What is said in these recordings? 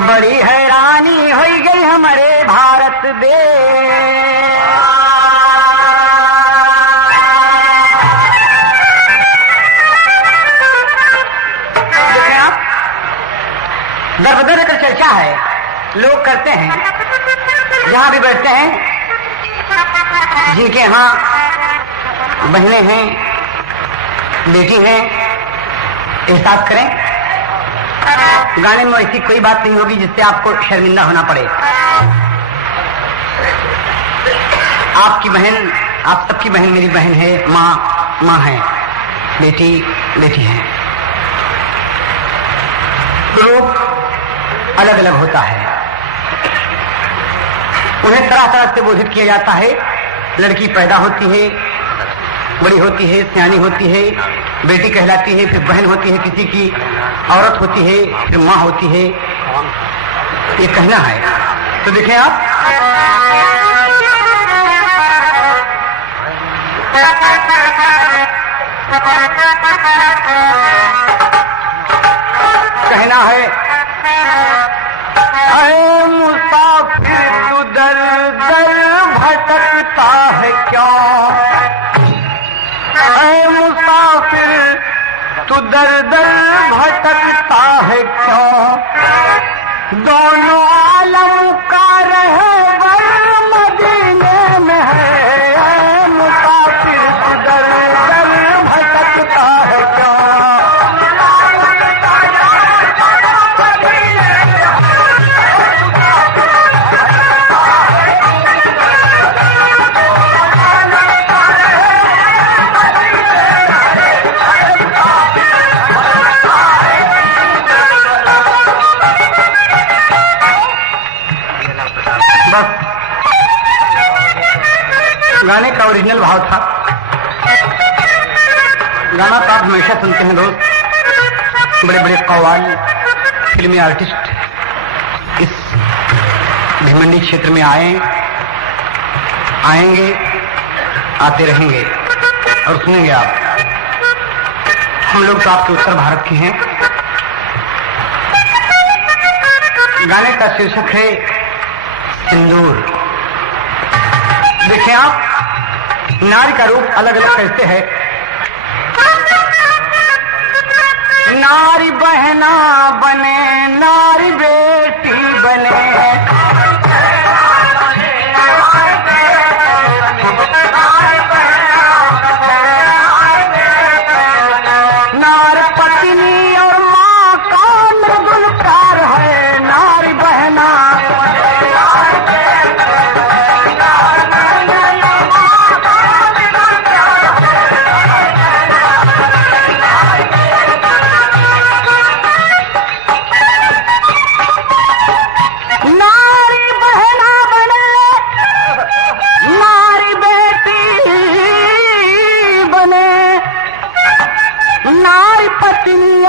बड़ी हैरानी हो गई हमारे भारत देश। दर बदर कर चर्चा है, लोग करते हैं, जहां भी बैठते हैं, जिनके यहाँ बहनें हैं, बेटी हैं, एहसास करें गाने में ऐसी कोई बात नहीं होगी जिससे आपको शर्मिंदा होना पड़े। आपकी बहन, आप सबकी बहन मेरी बहन है, माँ है, बेटी बेटी है। रूप अलग अलग होता है, उन्हें तरह तरह से बोधित किया जाता है। लड़की पैदा होती है, बड़ी होती है, सियानी होती है, बेटी कहलाती है, फिर बहन होती है किसी की, औरत होती है, फिर माँ होती है। ये कहना है तो देखें आप, कहना है अरे मुसाफिर तू दर दर भटकता है क्यों, अरे मुसाफिर तू दर दर भटकता है क्यों, दोनों आलम का रहबर मदीने में है, अरे मुसाफिर तू दर दर भटकता है क्यों। गाने का ओरिजिनल भाव था। गाना तो आप हमेशा सुनते हैं दोस्त, बड़े बड़े कव्वाल, फिल्मी आर्टिस्ट इस भिमंडी क्षेत्र में आएंगे, आते रहेंगे और सुनेंगे आप। हम लोग तो आपके उत्तर भारत के हैं। गाने का शीर्षक है सिंदूर। देखिए आप, नारी का रूप अलग अलग कैसे है। नारी बहना बने, नारी बेटी बने, नारी पत्नी और माँ का मृदुल प्यार है। नारी बहना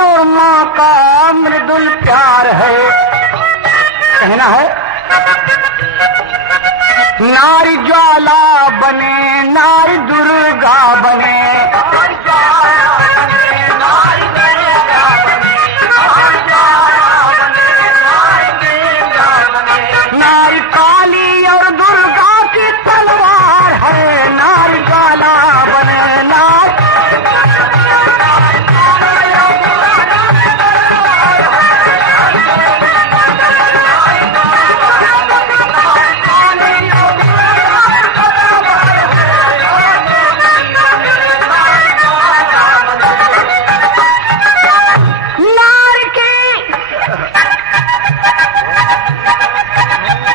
और माँ का मृदुल प्यार है। कहना है नारी ज्वाला बने, नारी दुर्गा बने, नारी काली और दुर्गा की तलवार है। नारी ज्वाला बने,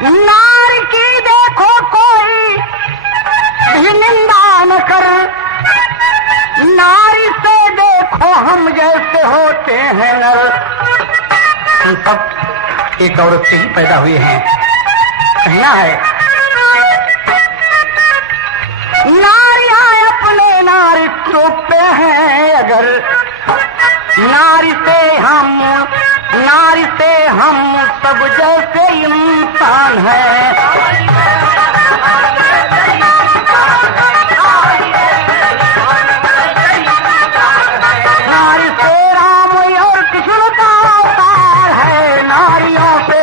नारी की देखो कोई भी निंदा न कर, नारी से देखो हम जैसे होते हैं नर। हम सब एक औरत से ही पैदा हुए हैं। कहना है नारियां अपने नारित्व पे हैं अगर, नारी से हम सब जैसे इंसान हैं। नारी से राम और कृष्ण का अवतार है। नारियों से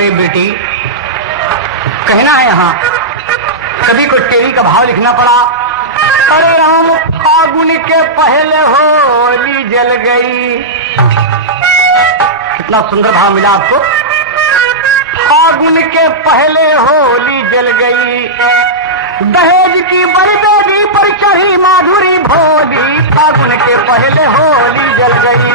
अरे बेटी, कहना है यहाँ, कभी को टेरी का भाव लिखना पड़ा। अरे राम, फागुन के पहले होली जल गई। कितना सुंदर भाव मिला आपको। फागुन के पहले होली जल गई, दहेज की बड़ी बेदी पर चढ़ी माधुरी भोली। फागुन के पहले होली जल गई।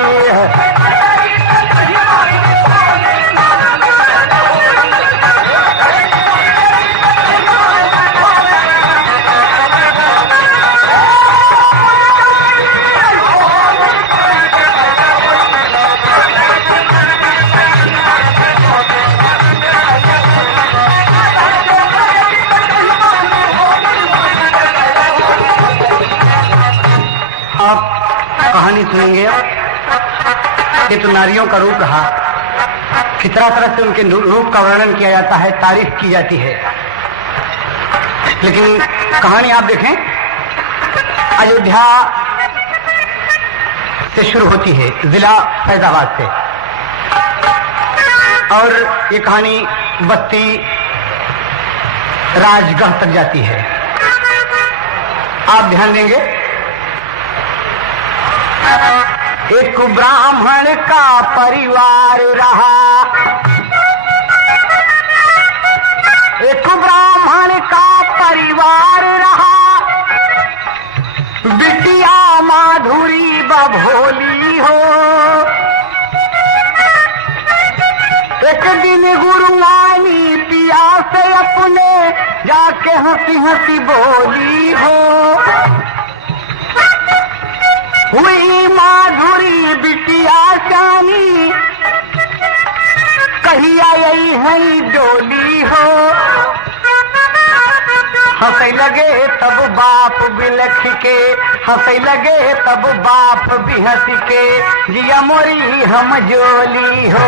कहानी सुनेंगे। ये तो नारियों का रूप रहा, कितना तरह से उनके रूप का वर्णन किया जाता है, तारीफ की जाती है। लेकिन कहानी आप देखें, अयोध्या से शुरू होती है, जिला फैजाबाद से, और ये कहानी बस्ती राजगढ़ तक जाती है। आप ध्यान देंगे, एक ब्राह्मण का परिवार रहा, एक ब्राह्मण का परिवार रहा, बिटिया माधुरी बभोली हो। एक दिन गुरुवानी पिया से अपने जाके हंसी हंसी बोली हो। हुई माधुरी बिटिया जानी, कहिया यही है डोली हो। हंसै लगे तब बाप बिलख के, हंसै लगे तब बाप भी हंस के, जिया मोरी हम जोली हो।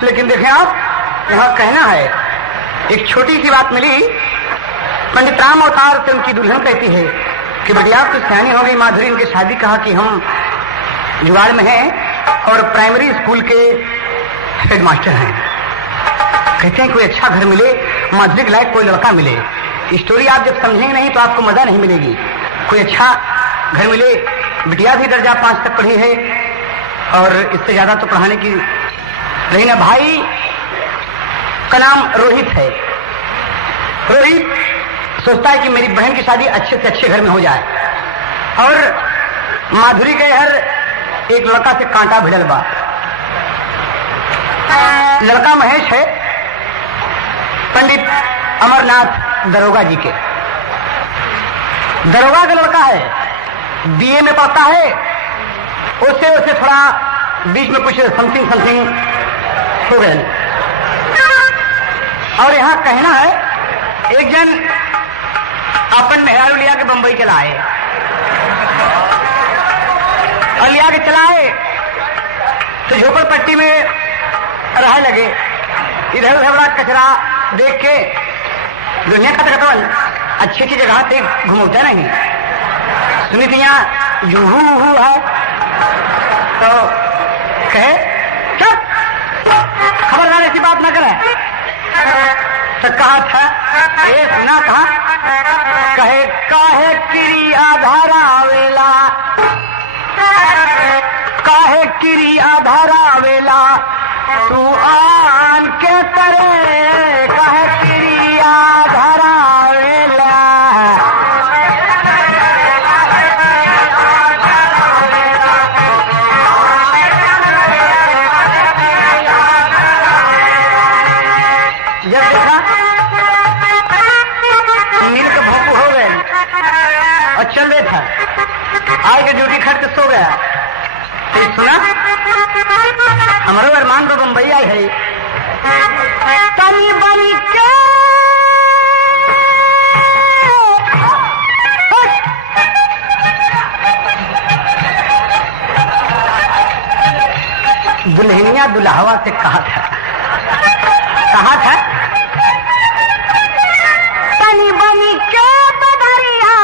लेकिन देखें आप, यहाँ कहना है, एक छोटी सी बात मिली। पंडित राम अवतार से उनकी दुल्हन कहती है कि बेटिया तो सियानी हो गई माधुरी, इनकी शादी। कहा कि हम जुगाड़ में हैं और प्राइमरी स्कूल के हेडमास्टर हैं। कहते हैं कोई अच्छा घर मिले, माधुरी के लायक कोई लड़का मिले। स्टोरी आप जब समझेंगे नहीं तो आपको मजा नहीं मिलेगी। कोई अच्छा घर मिले, बिटिया भी दर्जा 5 तक पढ़ी है और इससे ज्यादा तो पढ़ाने की रही ना। भाई का नाम रोहित है। रोहित सोचता है कि मेरी बहन की शादी अच्छे से अच्छे घर में हो जाए, और माधुरी के घर एक लड़का से कांटा भिड़ल बा। लड़का महेश है, पंडित अमरनाथ दरोगा जी के। दरोगा का लड़का है, बीए में पढ़ता है। उससे थोड़ा बीच में कुछ समथिंग हो गए। और यहाँ कहना है, एक जन अपन मेहरारू लिया के बंबई के लाए और लिया के चलाए तो झोपड़पट्टी में रह लगे। इधर उधर बड़ा कचरा देख के दुनिया का तकतवन अच्छी अच्छी जगह से घुमौता नहीं। सुनी थी यहाँ जूहू है तो कहे चुप, खबरदार ऐसी बात ना करे। तो कहा था ये सुना, कहा कहे काहे किरी आधारा वेला, काहे किरी आधारा वेला, तू आन के तरे काहे किरी आधारा वेला। जब देखा नील के भोंपू हो गए और चल रहे था, आए के ड्यूटी खट के सो गया। सुना हमारो अरमान तो बम्बई आई है, तनी बनी के दुल्हनिया दुल्हवा से कहा था तनी बनी के बदरिया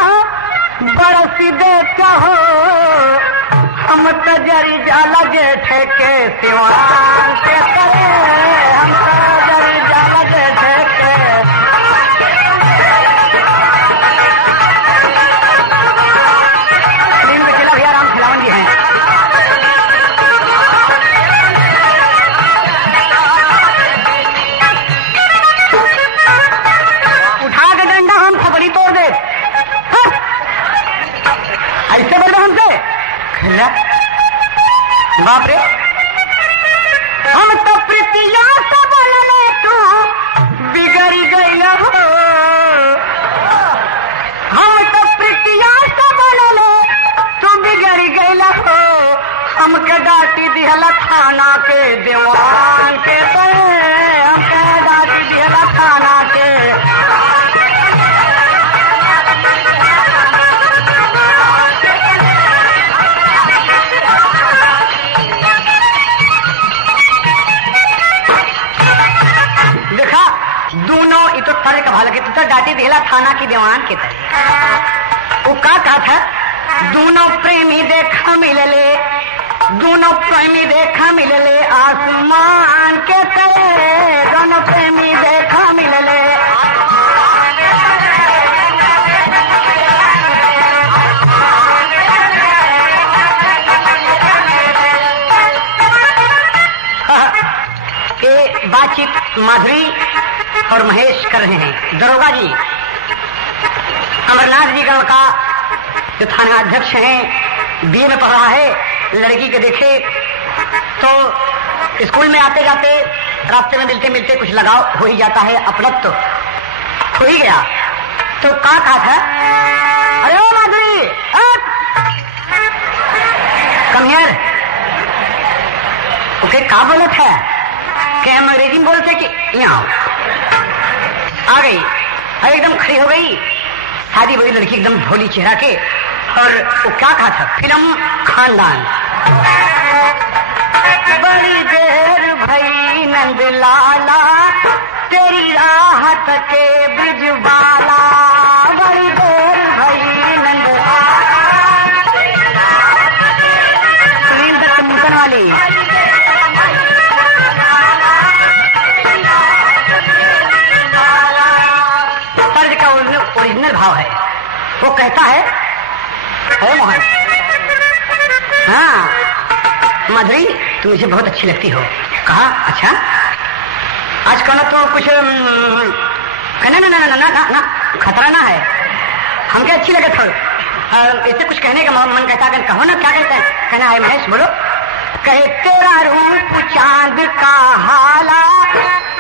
बरसी दे कहो हम तजरी जाला जेठे के सिवान के करे हम तजरी जाला जेठे के फिल्म में खिला भैया राम खिलावन जी हैं। उठा के डंडा हम खबरी तोड़ दे ऐसे बोल रहे हमसे खिला बाप रे हम तो प्रीतिया से बोलने तू बिगड़ी गई हो हम तो प्रीतिया से बोलने तू बिगड़ी गई हो हमके डांटी दिहला थाना के दीवान के हमके डांटी दिहला थाना के तो सारे कमाल के तो डांटी दिला थाना की दीवान के तरह वो का था दोनों प्रेमी देखा मिलले आसमान के तरह दोनों प्रेमी देखा मिलले ये बातचीत माधुरी और महेश कर रहे हैं। दरोगा जी अमरनाथ जी का लड़का जो थाना अध्यक्ष हैं बीए में पढ़ रहा है लड़की के देखे तो स्कूल में आते जाते रास्ते में मिलते मिलते कुछ लगाव हो ही जाता है अपलत तो हो ही गया तो कहा था अरे ओ माधुरी कम हियर ओके का बोलत है कि हम अंग्रेजी में बोलते कि यहाँ आ गई और एकदम खड़ी हो गई शादी बड़ी लड़की एकदम भोली चेहरा के और वो क्या कहा था फिल्म खानदान बड़ी देर भई नंद लाला तेरी राहत के ब्रिजवाला बड़ी देर भई नंद सुनील दत्त मुकन वाली ओरिजिनल भाव है वो कहता है अरे मोहन हाँ माधुरी तुम मुझे बहुत अच्छी लगती हो कहा अच्छा आज कहना तो कुछ कहना ना ना ना ना ना ना खतरा ना है हमके अच्छी लगे थोड़ी इससे कुछ कहने का मन कहता है कहो ना क्या कहते हैं कहना है महेश बोलो कहे तेरा रूप चांद का हाला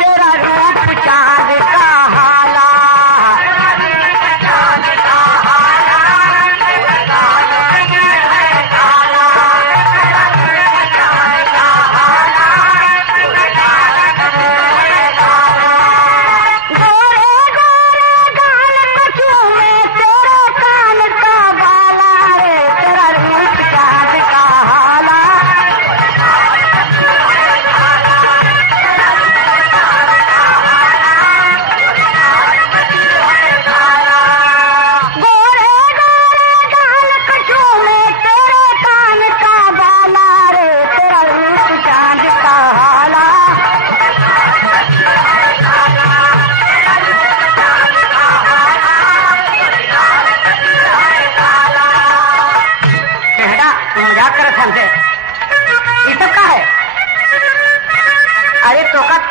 तेरा रूप चांद का हाला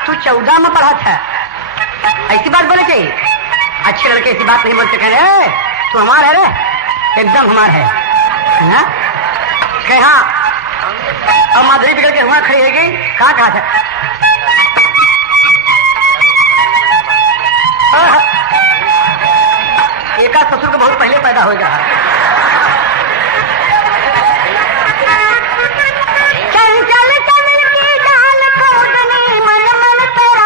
तू 14 में पढ़ा था ऐसी बात बोले चाहिए अच्छे लड़के ऐसी बात नहीं बोलते कहने तू हमारा है रे एकदम हमारा है कहे हाँ और माधुरी बिगड़ के हुआ खड़ी है गई कहा था एक ससुर को बहुत पहले पैदा हो गया चल चल चल की जान को मन मन तेरा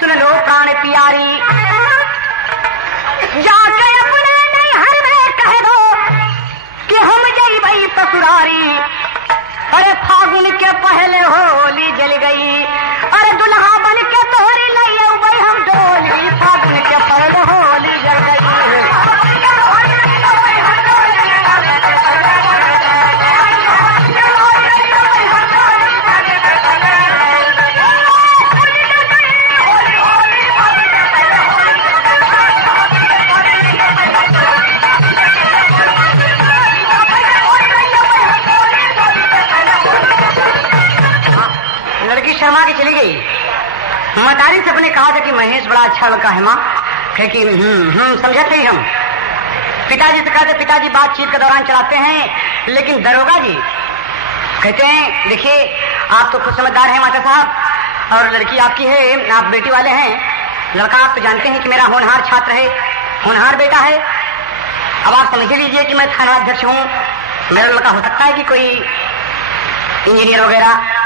सुन लो प्राण प्यारी, जाके अपने नैहर में कह दो कि हम जई भाई ससुरारी। अरे फागुन के पहले होली जल गई, अरे दुल्हा बन के तोहरी लइया भाई हम डोली। फागुन के पहले होली जल गई। शर्मा के चली गई। मतारी से अपने कहा था कि महेश बड़ा अच्छा लड़का है माँ, कहे कि समझा थे हम। पिताजी से कहते, पिताजी बातचीत के दौरान चलाते हैं, लेकिन दरोगा जी कहते हैं देखिए आप तो खुद समझदार हैं माता साहब, और लड़की आपकी है, आप बेटी वाले हैं। लड़का आप तो जानते हैं कि मेरा होनहार छात्र है, होनहार बेटा है। अब आप समझ लीजिए कि मैं थाना अध्यक्ष हूँ, मेरा लड़का हो सकता है कि कोई इंजीनियर वगैरह,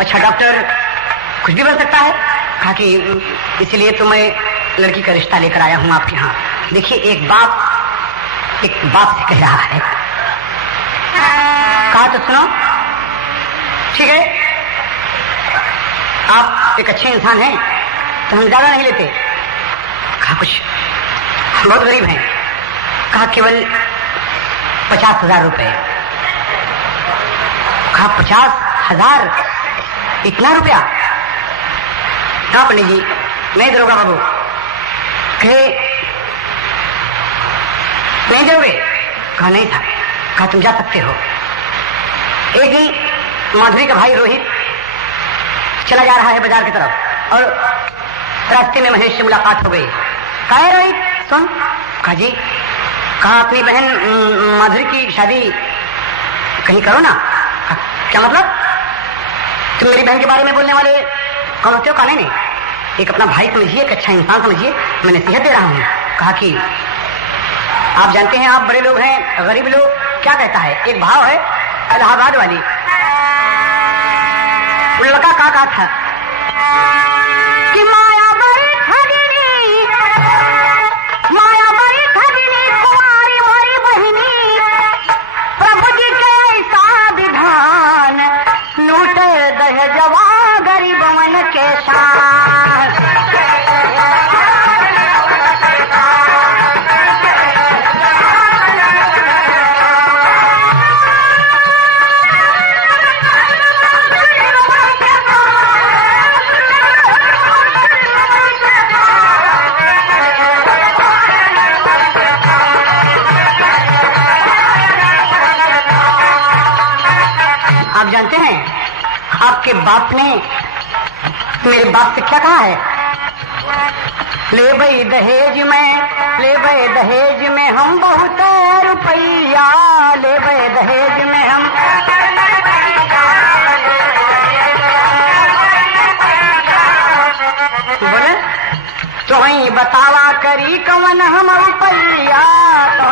अच्छा डॉक्टर, कुछ भी बन सकता है। कहा कि इसलिए तो मैं लड़की का रिश्ता लेकर आया हूं आपके यहाँ। देखिए एक बाप से कह रहा है। कहा तो सुनो, ठीक है आप एक अच्छे इंसान हैं तो हम ज्यादा नहीं लेते। कहा कुछ बहुत गरीब हैं। कहा केवल 50,000 रुपए। कहा 50,000, इतना रुपया? हाँ पंडित जी, नहीं दरोगा बाबू। कहे नहीं दोगे? कहा नहीं था। कहा तुम जा सकते हो। एक दिन माधुरी का भाई रोहित चला जा रहा है बाजार की तरफ, और रास्ते में महेश से मुलाकात हो गई। कहा रोहित सुन। कहा जी। कहा अपनी बहन माधुरी की शादी कहीं करो ना। क्या मतलब? तुम मेरी बहन के बारे में बोलने वाले कौन होते हो? कहा नहीं, एक अपना भाई समझिए, एक अच्छा इंसान समझिए, मैं नसीहत दे रहा हूँ। कहा कि आप जानते हैं आप बड़े लोग हैं, गरीब लोग क्या कहता है, एक भाव है इलाहाबाद वाली। लड़का कहा था कि माया बड़ी ठगिनी, माया बड़ी ठगिनी, कुमारी मोरी बहिनी, प्रभु जी के ऐसा विधान, लूटे दहेजवा गरीब मन के शान। आप जानते हैं आपके बाप ने मेरे बाप से क्या कहा है? ले भाई दहेज में, ले भाई दहेज में हम बहुत रुपया, ले भाई दहेज में हम। बोले तो वही बतावा करी कवन हम रुपया, तो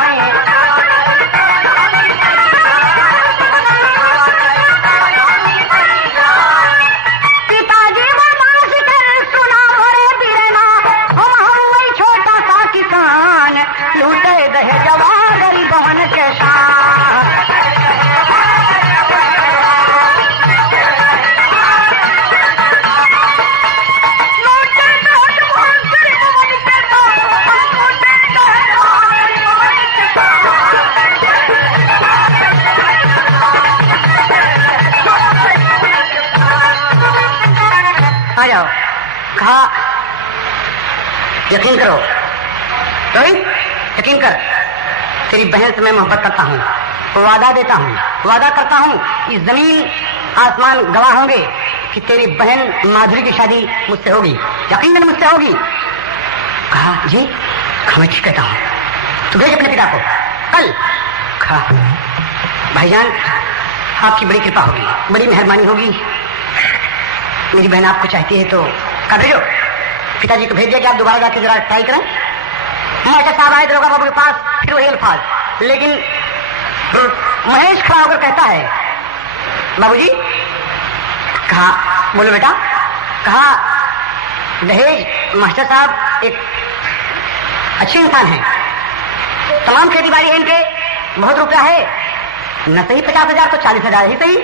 आ जाओ। कहा यकीन करो रोहित, यकीन कर, तेरी बहन से मैं मोहब्बत करता हूँ, वादा देता हूँ, वादा करता हूँ, इस जमीन आसमान गवाह होंगे कि तेरी बहन माधुरी की शादी मुझसे होगी, यकीनन मुझसे होगी। कहा जी, मैं ठीक कहता हूँ, तू भेज अपने पिता को कल। कहा भाईजान आपकी बड़ी कृपा होगी, बड़ी मेहरबानी होगी, मेरी बहन आपको चाहती है तो कर भेजो। पिताजी को भेज दिया कि आप दोबारा जाके जरा ट्राई करें। मास्टर साहब आए दरोगा बाबू के पास, फिर वही अल्फाज, लेकिन महेश खड़ा होकर कहता है बाबूजी। कहा बोलो बेटा। कहा दहेज मास्टर साहब एक अच्छे इंसान हैं, तमाम खेती बाड़ी है इनके, बहुत रुपया है, न सही 50,000 तो 40,000 ही सही।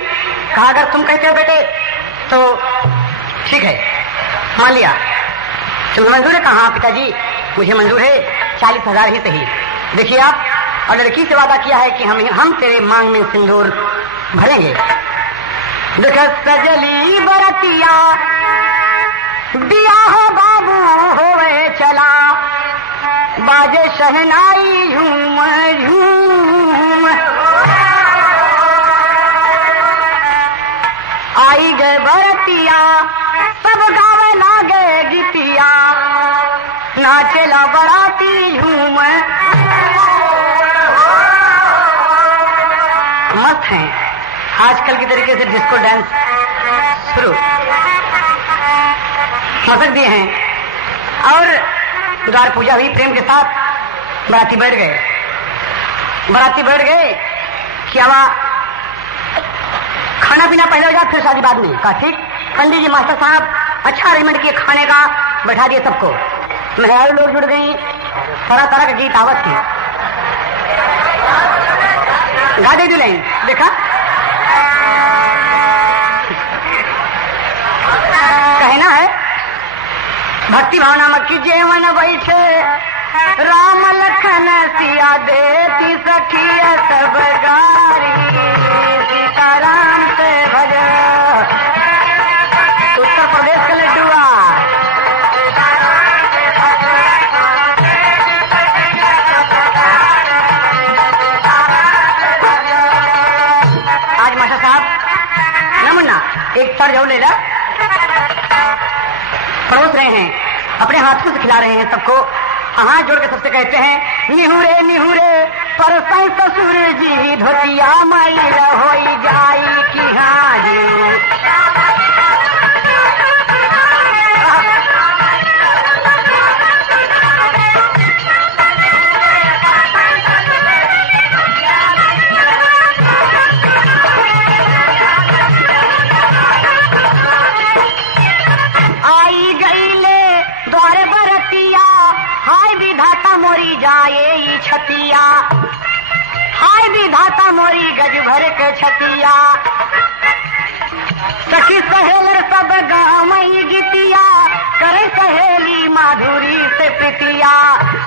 कहा अगर तुम कहते हो बेटे तो ठीक है, मान लिया। तुम्हें मंजूर है? कहा पिताजी मुझे मंजूर है, 40,000 ही सही। देखिए आप, और लड़की से वादा किया है कि हम तेरे मांग में सिंदूर भरेंगे। दुख सजली बरतिया दिया हो बाबू होवे चला, बाजे शहनाई झूम झूम, आई गए बरतिया सब गावे लागे गीतिया, नाचेला बराती झूम। मस्त हैं आजकल की तरीके से डिस्को डांस शुरू मसक दिए हैं। और द्वार पूजा हुई प्रेम के साथ, बराती बैठ गए। क्या खाना पीना पहले हो जाए फिर शादी बाद में। कहा ठीक। पंडित जी मास्टर साहब अच्छा अरेंजमेंट किए खाने का, बैठा दिए सबको। मेहरारू लोग जुड़ गई, तरह तरह का गीत आवत की गा दे दुल्हन। देखा कहना है भक्ति भावना मक्की जेवन बैठे, राम लखन सिया देती सखिया सब गारी, सीताराम से भज। उत्तर प्रदेश का लड्डुआ आज मास्टर साहब न मुन्ना एक तर जाओ ले ला, परोस रहे हैं, अपने हाथों से खिला रहे हैं सबको। हाथ जोड़ के सबसे कहते हैं निहुरे निहुरे पर ससुर जी, धोतिया मई हो जाई की हाजी। मोरी जाए छतिया, हाय विधाता मोरी गज भर के छतिया, सखी सहेलर सब गावई गीतिया, करे सहेली माधुरी से प्रीतिया,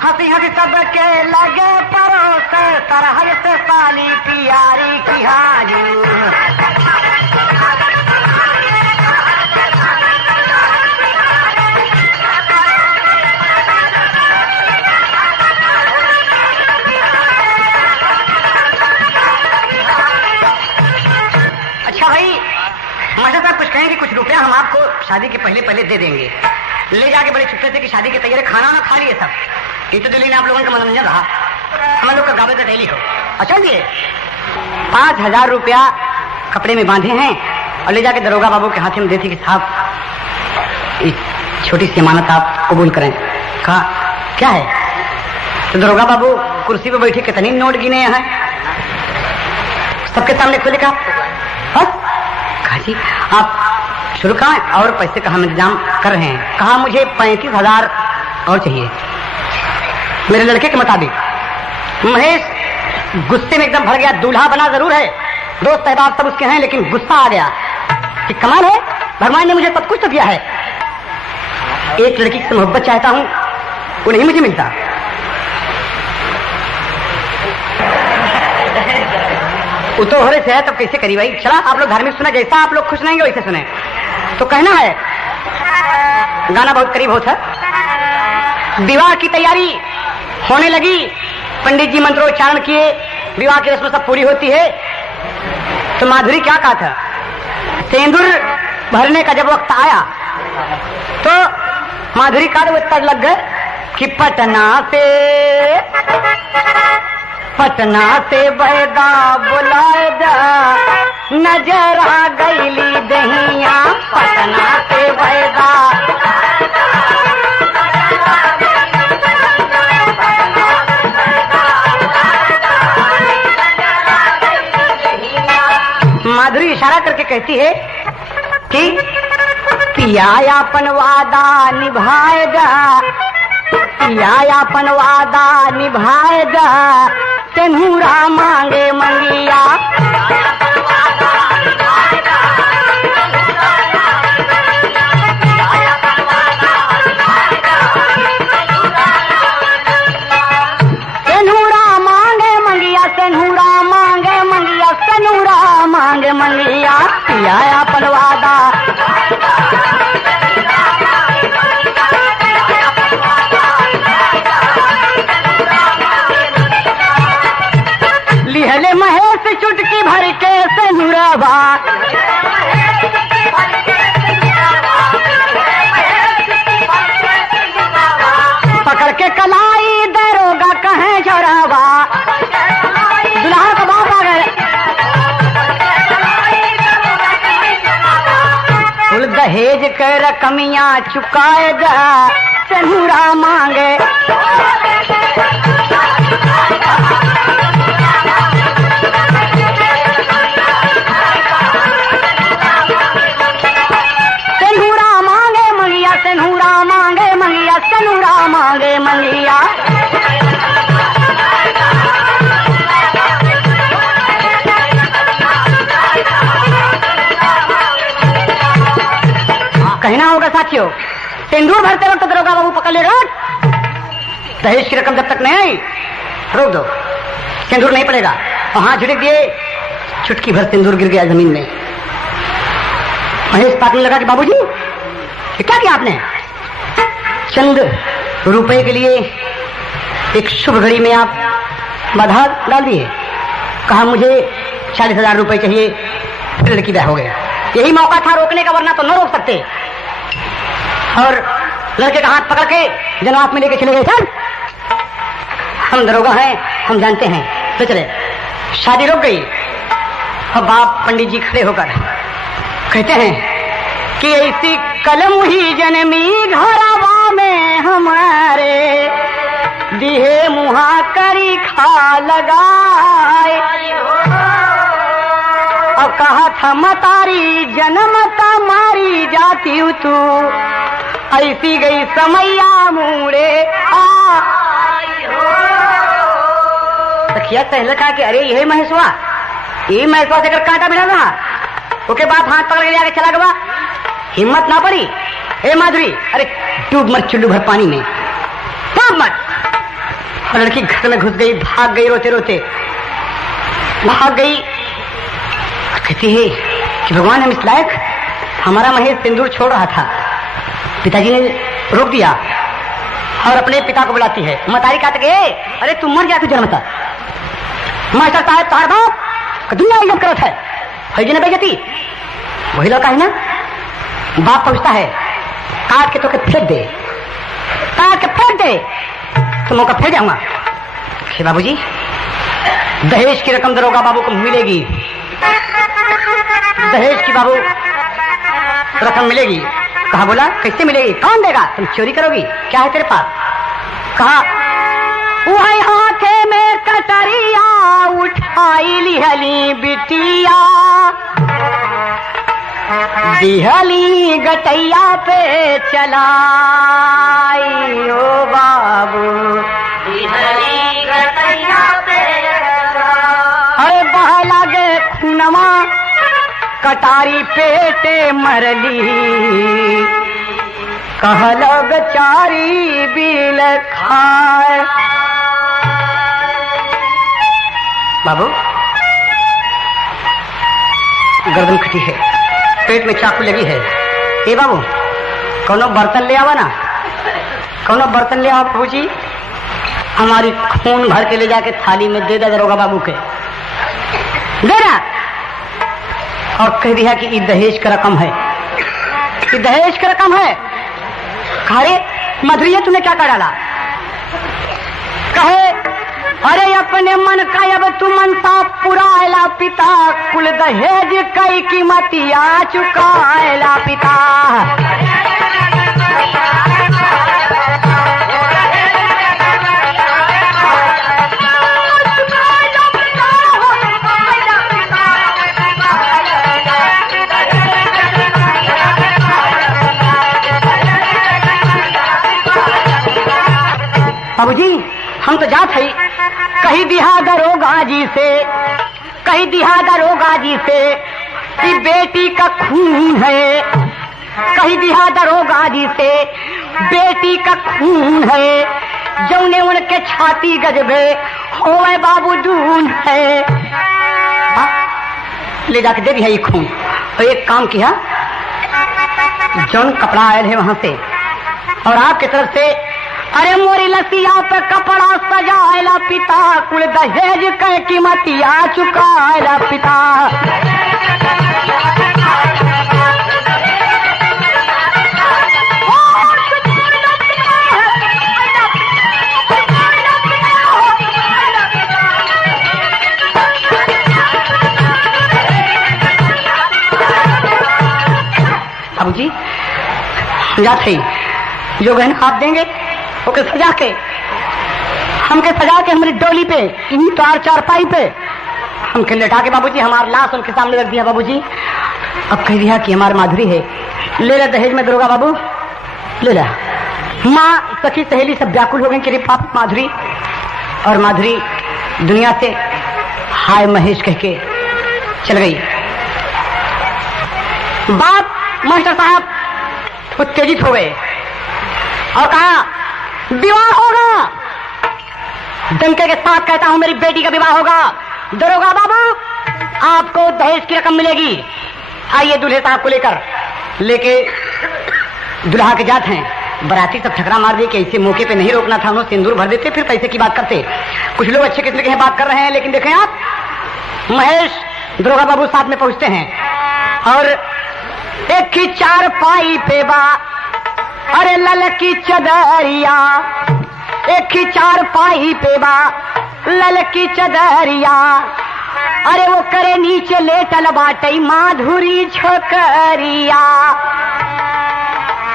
हंसी हंसी सबके लगे परोस, तरहर से साली प्यारी की हाजी। मास्टर साहब कुछ कहेंगे, कुछ रुपया हम आपको शादी के पहले दे देंगे। ले जाके बड़े चुपके से कि शादी की तैयारी, खाना ना खा लिए सब। ये तो दिल्ली में आप लोगों का मनोरंजन रहा, हम लोग का गावे का डेली हो। अच्छा ये 5,000 रुपया कपड़े में बांधे हैं और ले जाके दरोगा बाबू के हाथ में देती कि साहब इस छोटी सी अमानत आप कबूल करें। कहा क्या है? तो दरोगा बाबू कुर्सी पे बैठे कितनी नोट गिने हैं, सबके सामने खोले। कहा जी आप शुरू करें और पैसे का हम इंतजाम कर रहे हैं। कहा मुझे 35,000 और चाहिए मेरे लड़के के मुताबिक। महेश गुस्से में एकदम भर गया, दूल्हा बना जरूर है, दोस्त अहबाब सब उसके हैं, लेकिन गुस्सा आ गया कि कमाल है, भगवान ने मुझे सब कुछ तो दिया है, एक लड़की से मोहब्बत चाहता हूं वो नहीं मुझे मिलता। वो तो हो रहे से है तब कैसे करी भाई। चला आप लोग धार्मिक सुना, जैसा आप लोग खुश रहेंगे वैसे सुने। तो कहना है गाना बहुत करीब होता है। विवाह की तैयारी होने लगी, पंडित जी मंत्रोच्चारण किए, विवाह की रस्म सब पूरी होती है। तो माधुरी क्या कहा था, सिंदूर भरने का जब वक्त आया तो माधुरी का वो तड़ लग गए कि पटना से बैदा बुलाए जा, नजर आ गईली दहिया, पटना से बैदा। माधुरी इशारा करके कहती है कि पिया अपन वादा निभाएगा, पिया अपन वादा निभाएगा, सेनुरा मांगे मंगिया। मांगे मंगिया, पिया अपन वादा। लिहले महेश चुटकी भर के सेनुरवा, पकड़ के कलाई दरोगा कहे झोरावा। दुल्हा का बाप आ गए, दहेज के रकमियां चुकाएगा, सेनुरा मांगे। सेनुरा मांगे मंगिया, सेनुरा मांगे मंगिया, सेनुरा मांगे मंगिया। कहना होगा साथियों, सिंदूर भरते वक्त दरोगा बाबू पकड़ ले, रोक। दहेज की रकम जब तक नहीं आई रोक दो, सिंदूर नहीं पड़ेगा। और हाथ झिड़क दिए, चुटकी भर सिंदूर गिर गया जमीन में। महेश ताकने लगा कि बाबूजी ये क्या किया आपने? चंद रुपए के लिए एक शुभ घड़ी में आप बाधा डाल दिए। कहा मुझे 40,000 रुपए चाहिए, लड़की ब्याह हो गया। यही मौका था रोकने का, वरना तो न रोक सकते। और लड़के का हाथ पकड़ के जनाब में लेके चले गए। चल, हम दरोगा हैं, हम जानते हैं, तो चले। शादी रुक गई। और बाप पंडित जी खड़े होकर कहते हैं कि ऐसी कलम ही जन्मी घरवा में हमारे, दिहे मुहा करी खा लगाए। अब कहा था मतारी जन्मता मारी जाती तू, ऐसी गई समैया मूड़े सखिया। पहले कहा कि अरे यही महेशवा, यही महेशवा से कांटा मिला था। उसके बाद हाथ पकड़ के जाके चला गया, हिम्मत ना पड़ी। ए माधुरी, अरे डूब मत चुल्लू भर पानी में, डूब मत। और लड़की घर में घुस गई, भाग गई, रोते रोते भाग गई। कहती है कि भगवान हम इस लायक, हमारा महेश सिंदूर छोड़ रहा था, पिताजी ने रोक दिया। और अपने पिता को बुलाती है। मतारी कहते गए, अरे तुम मर गया, तू जन्मता मास्टर साहब तार बाप दुनिया इज्जत करत है, फैजी ने बेइज्जती। वही लड़का है ना, बाप पहुंचता है, काट के तो फेंक दे, काट के फेंक दे, तो मौका फेंक जाऊंगा। बाबूजी दहेज की रकम दरोगा बाबू को मिलेगी, दहेज की बाबू रकम मिलेगी। कहा बोला कैसे मिलेगी, कौन देगा, तुम चोरी करोगी, क्या है तेरे पास? कहा वही हाथे में कटरिया उठाई लिहली बिटिया, दिहली गटैया पे चलाई। ओ बाबू दिहली गटैया पे चलाई। अरे बह लागे खूनवा कटारी पेटे मरली, कहला बेचारी बिल खाए। बाबू गर्दन कटी है, पेट में चाकू लगी है। ए बाबू कौनो बर्तन ले आवा ना, कौनो बर्तन ले आओ बाबूजी, हमारी खून भर के ले जाके थाली में दे दे दरोगा बाबू के, दे ना। और कह दिया कि ये दहेज का रकम है, ये दहेज का रकम है। अरे मधुरिया तूने क्या कर डाला? कहे अरे अपने मन का अब तू मनसा पुरायला पिता, कुल दहेज कई कीमतिया चुकायला पिता। बाबूजी हम तो जात है, कही दिहा दरोगा जी से, कही दिहा दरोगा जी से कि बेटी का खून है, कही दिहा दरोगा जी से बेटी का खून है, जौने उनके छाती गजबे होवे बाबू दून है। ले जाके दे दिया ये खून। और एक काम किया, जौन कपड़ा आयल है वहां से और आपकी तरफ से, अरे मोरी लसिया पे कपड़ा सजाएला पिता, कुल दहेज के कीमतिया चुकाएला पिता। बाबूजी जात है, जो गहन आप देंगे ओके सजा के, हमके सजा के हमारी डोली पे, इन तार चारपाई पे हमके लेटा के बाबूजी हमारा लाश उनके सामने रख दिया। बाबूजी अब कह दिया कि हमारी माधुरी है, ले ले दहेज में दरोगा बाबू, ले ला। माँ सखी सहेली सब व्याकुल हो गई कि रे पाप माधुरी, और माधुरी दुनिया से हाय महेश कह के चल गई। बाप मास्टर साहब उत्तेजित हो गए और कहा विवाह होगा, डंके के साथ कहता हूं मेरी बेटी का विवाह होगा। दरोगा बाबू आपको दहेज की रकम मिलेगी, आइए दूल्हे साहब को लेकर। लेके दुल्हा के जात हैं, बराती सब ठकरा मार दिए कि ऐसे मौके पे नहीं रोकना था, उन्होंने सिंदूर भर देते फिर पैसे की बात करते। कुछ लोग अच्छे किस्म के बात कर रहे हैं, लेकिन देखें आप, महेश दरोगा बाबू साथ में पहुंचते हैं और एक की चार पाई पे बा, अरे ललकी चदरिया, एक की चार पाई पे बा ललकी चदरिया, अरे वो करे नीचे लेटल बाटे माधुरी छोकरिया।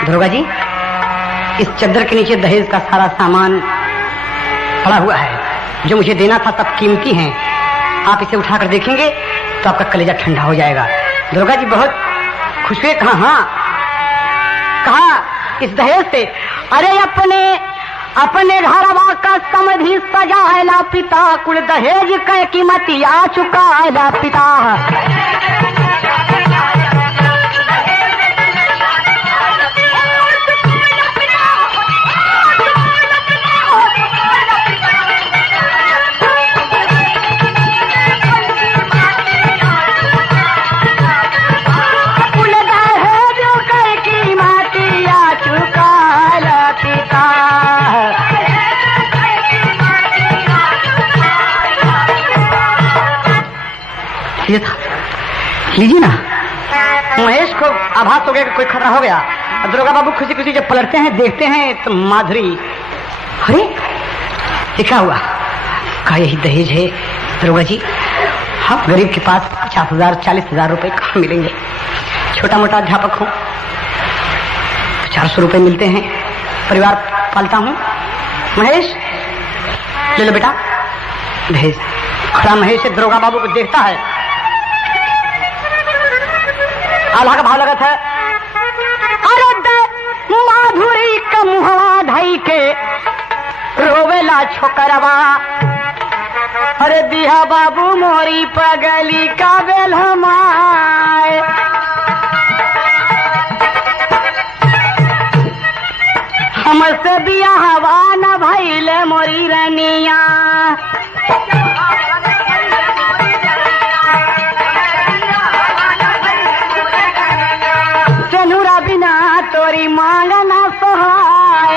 दरोगा जी इस चद्दर के नीचे दहेज का सारा सामान पड़ा हुआ है, जो मुझे देना था सब कीमती हैं, आप इसे उठाकर देखेंगे तो आपका कलेजा ठंडा हो जाएगा। दरोगा जी बहुत खुश हुए, कहा हाँ, कहा इस दहेज से, अरे अपने घरवा का समधि सजाएला पिता, कुल दहेज के कीमतिया चुकाएला पिता। लीजिए ना। महेश को आभास हो गया कि कोई खतरा हो गया। दरोगा बाबू खुशी खुशी जब पलटते हैं देखते हैं तो माधुरी, अरे लिखा हुआ, कहा यही दहेज है। दरोगा जी हम गरीब के पास 50,000 40,000 रुपए कहाँ मिलेंगे, छोटा मोटा अध्यापक हूँ, 400 रुपए मिलते हैं, परिवार पालता हूँ। महेश ले लो बेटा दहेज। खड़ा महेश से दरोगा बाबू को देखता है, आल्हा का भाव लगत है, अरे माधुरी का मुहवा धई के रोवेला छोकरवा, अरे दिया बाबू मोरी पगली का बेल हमाए, हमसे बियाहवा न भइले मोरी रनिया, सेनुरा बिना तोरी मांगना सोहाय,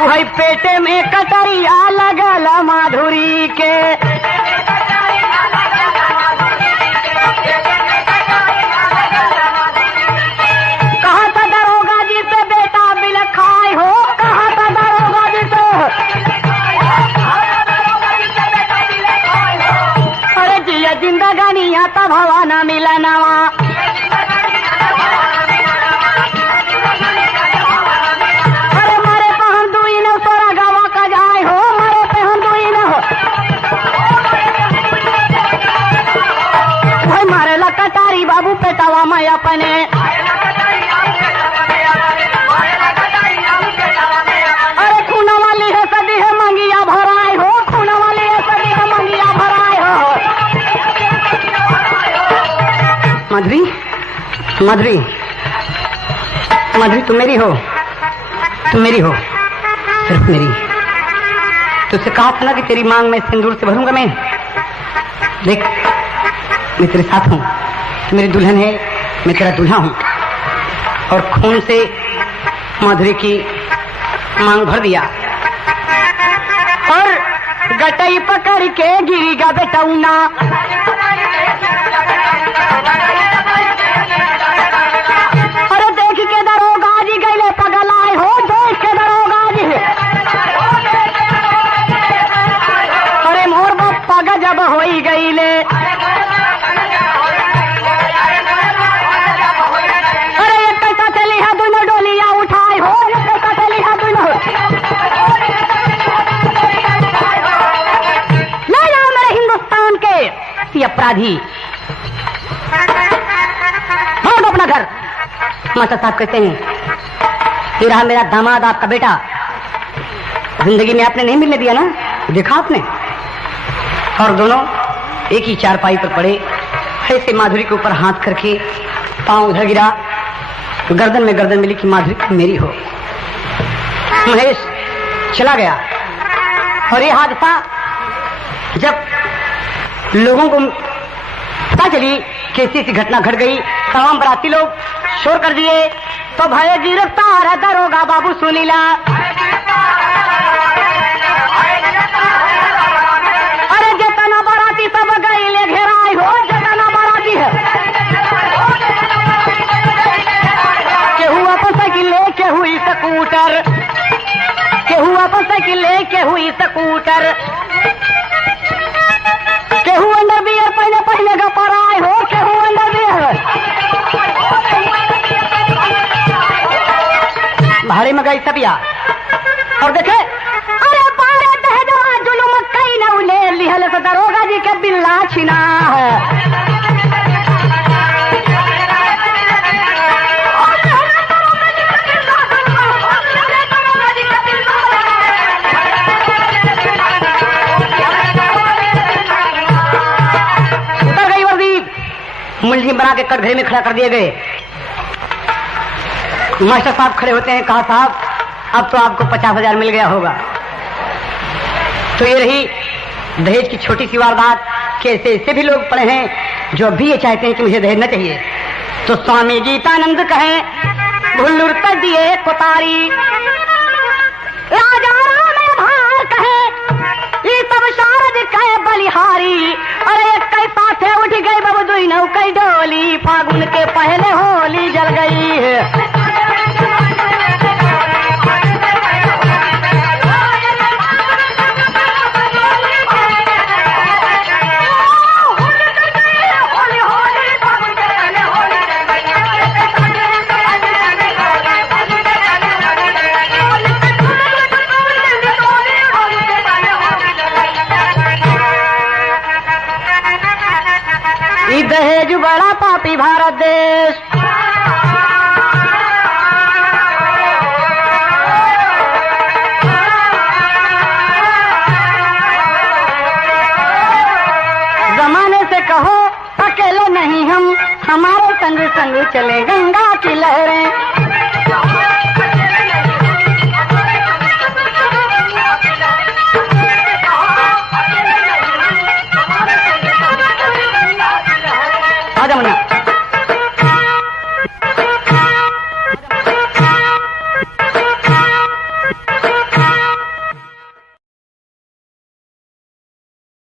वही पेटे में कटरिया लगल माधुरी के, कहा था दरोगा जी से बेटा बिल खाए हो, कहा था दरोगा जी से, अरे जिया जिंदगानी आता भवाना मिलनवा, अरे मारे पहन दुई न सोरा गवा का जाए हो, मारे पहन दुई न हो, माधुरी, माधुरी तुम मेरी हो, तुम मेरी हो, सिर्फ मेरी। तुझसे कहा था ना कि तेरी मांग में सिंदूर से भरूंगा मैं। देख, मैं तेरे साथ हूं, तू मेरी दुल्हन है, मैं तेरा दूल्हा हूं। और खून से माधुरी की मांग भर दिया और गटई पकड़ के गिरीगा बेटौना। अरे देख के दरोगा जी गईले पगलाए हो, देख के दरोगा जी। अरे मोर बप्पा गजब होई गईले। अरे एक कैसा चली है दोनों डोलियां उठाए हो, एक कैसा चली है दोनों। ले जाओ मेरे हिंदुस्तान के अपराधी, भाग अपना घर। मास्टर साहब कहते हैं ये रहा मेरा दामाद, आपका बेटा। जिंदगी में आपने नहीं मिलने दिया ना, देखा आपने। और दोनों एक ही चारपाई पर पड़े, ऐसे माधुरी के ऊपर हाथ करके पांव उधर गिरा, गर्दन में गर्दन मिली कि माधुरी मेरी हो। महेश चला गया और ये हादसा जब लोगों को पता चली कि ऐसी घटना घट गई, तमाम बराती लोग शोर कर दिए तो भय गिरफ्तार है दरोगा बाबू सुनीला। अरे जितना बराती सब गई ले घेराई हो, जितना बराती है। केहू अपन साइकिल ले, केहू स्कूटर, केहू अपन साइकिल ले, केहू स्कूटर, केहू अंडरवियर पहले पहले का पराई हो, केहू अंडरवियर। भाड़े में गई सबिया और देखे, अरे पारे दहजवा जुलुम कई न उले लिहल से दरोगा जी के बिल्ला छिना है। उतर गई वर्दी, मुलजिम बना के कटघरे में खड़ा कर दिए गए। मास्टर साहब खड़े होते हैं, कहा साहब अब तो आपको 50,000 मिल गया होगा। तो ये रही दहेज की छोटी सी वारदात कि ऐसे भी लोग पड़े हैं जो अभी ये चाहते हैं कि मुझे दहेज न चाहिए। तो स्वामी गीतानंद कहें भुल्लुर कर दिए कोतारी, राजा राम भार कहे ये सब शारद कहे बलिहारी। अरे एक कई साथे उठ गई बाबू दुई नौ कई डोली, फागुन के पहले होली जल गई है। दहेज बड़ा पापी भारत देश, जमाने से कहो अकेले नहीं हम, हमारे संग संग चले गंगा की लहरें।